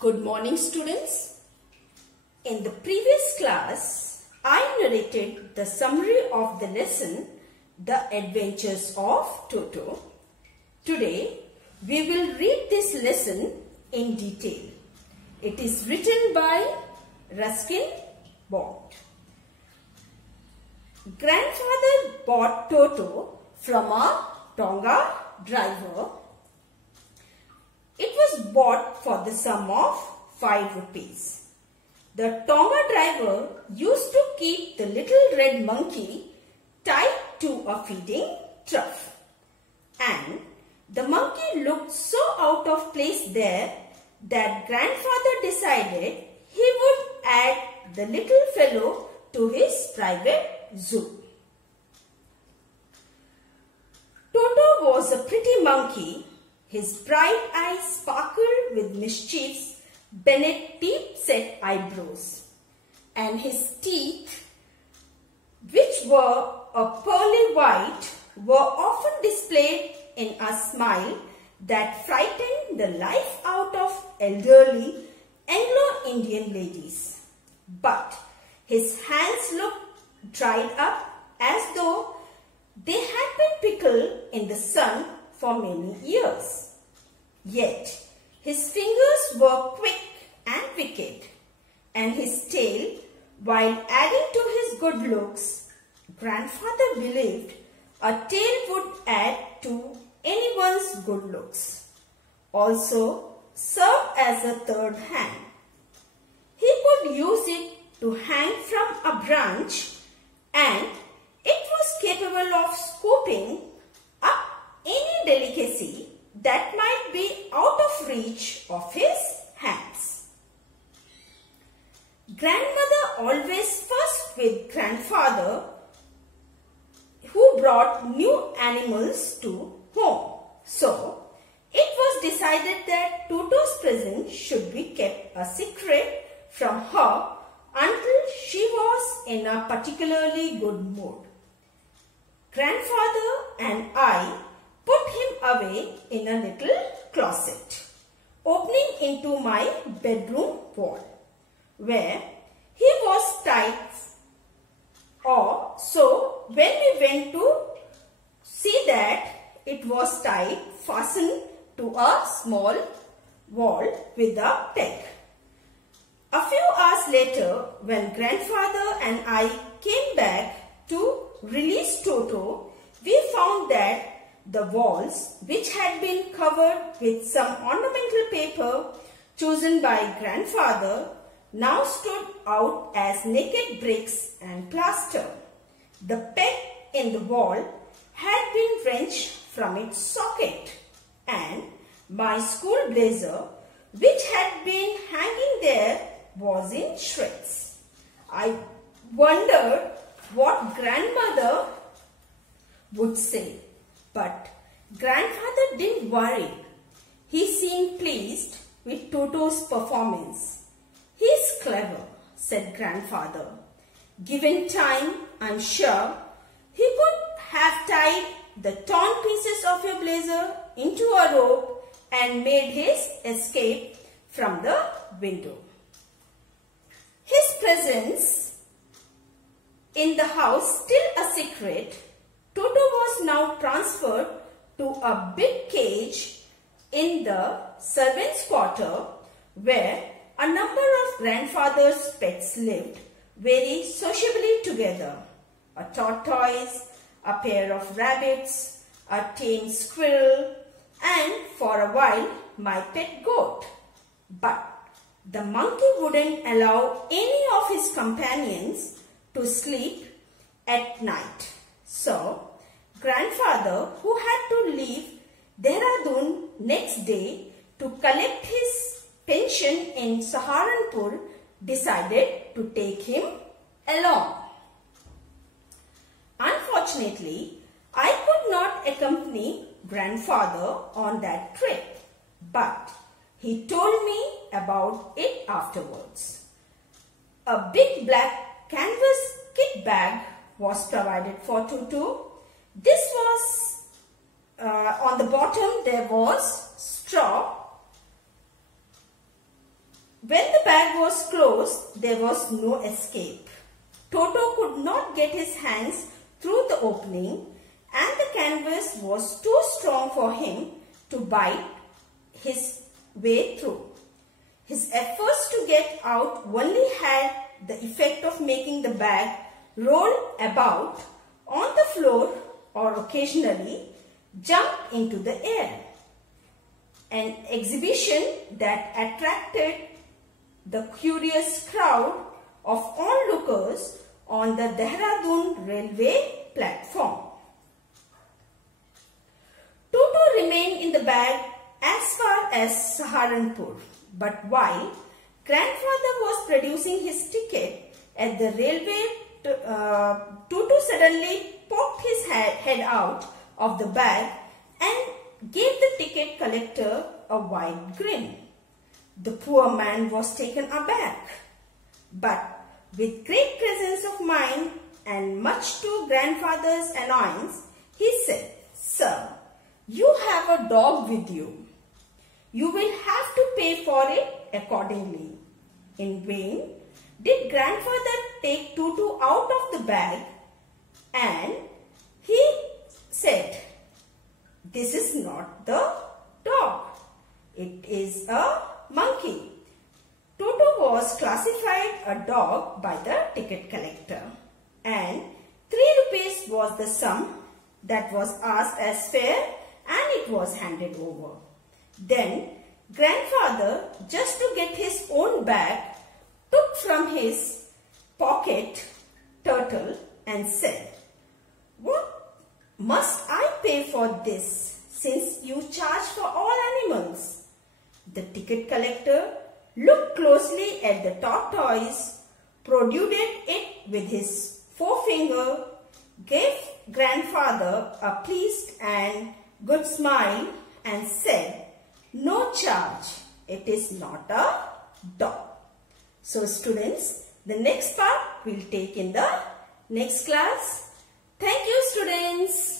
Good morning, students. In the previous class, I narrated the summary of the lesson, The Adventures of Toto. Today, we will read this lesson in detail. It is written by Ruskin Bond. Grandfather bought Toto from a Tonga driver. It was bought for the sum of 5 rupees. The Tonga driver used to keep the little red monkey tied to a feeding trough. And the monkey looked so out of place there that grandfather decided he would add the little fellow to his private zoo. Toto was a pretty monkey. His bright eyes sparkled with mischief beneath deep-set eyebrows, and his teeth, which were a pearly white, were often displayed in a smile that frightened the life out of elderly Anglo-Indian ladies. But his hands looked dried up as though they had been pickled in the sun for many years. Yet his fingers were quick and wicked, and his tail, while adding to his good looks, grandfather believed a tail would add to anyone's good looks, also serve as a third hand. He could use it to hang from a branch, and it was capable of scooping up any delicacy that might be out of reach of his hands. Grandmother always fussed with grandfather, who brought new animals to home. So, it was decided that Toto's present should be kept a secret from her until she was in a particularly good mood. Grandfather and I put him away in a little closet opening into my bedroom wall, where he was tied, or so when we went to see that it was tied, fastened to a small wall with a peg. A few hours later, when grandfather and I came back to release Toto, we found that the walls, which had been covered with some ornamental paper chosen by grandfather, now stood out as naked bricks and plaster. The peg in the wall had been wrenched from its socket, and my school blazer, which had been hanging there, was in shreds. I wondered what grandmother would say, but grandfather didn't worry. He seemed pleased with Toto's performance. "He's clever," said grandfather. "Given time, I'm sure he could have tied the torn pieces of your blazer into a rope and made his escape from the window." His presence in the house still a secret, Toto was now transferred to a big cage in the servants' quarter, where a number of grandfather's pets lived very sociably together. A tortoise, a pair of rabbits, a tame squirrel, and for a while my pet goat. But the monkey wouldn't allow any of his companions to sleep at night. So, grandfather, who had to leave Dehradun next day to collect his pension in Saharanpur, decided to take him along. Unfortunately, I could not accompany grandfather on that trip, but he told me about it afterwards. A big black canvas kit bag was provided for Toto. This was, on the bottom there was straw When the bag was closed, there was no escape. Toto could not get his hands through the opening, and the canvas was too strong for him to bite his way through. His efforts to get out only had the effect of making the bag roll about on the floor or occasionally jump into the air. An exhibition that attracted the curious crowd of onlookers on the Dehradun railway platform. Toto remained in the bag as far as Saharanpur, but while grandfather was producing his ticket at the railway, Toto suddenly poked his head out of the bag and gave the ticket collector a wide grin. The poor man was taken aback, but with great presence of mind and much to grandfather's annoyance, he said, "Sir, you have a dog with you. You will have to pay for it accordingly." In vain did grandfather take Toto out of the bag, and he said, "This is not the dog. It is a monkey." Toto was classified a dog by the ticket collector, and 3 rupees was the sum that was asked as fare, and it was handed over. Then grandfather, just to get his own bag, took from his pocket turtle and said, "What must I pay for this, since you charge for all animals?" The ticket collector looked closely at the tortoise, protruded it with his forefinger, gave grandfather a pleased and good smile, and said, "No charge. It is not a dog." So students, the next part we'll take in the next class. Thank you students.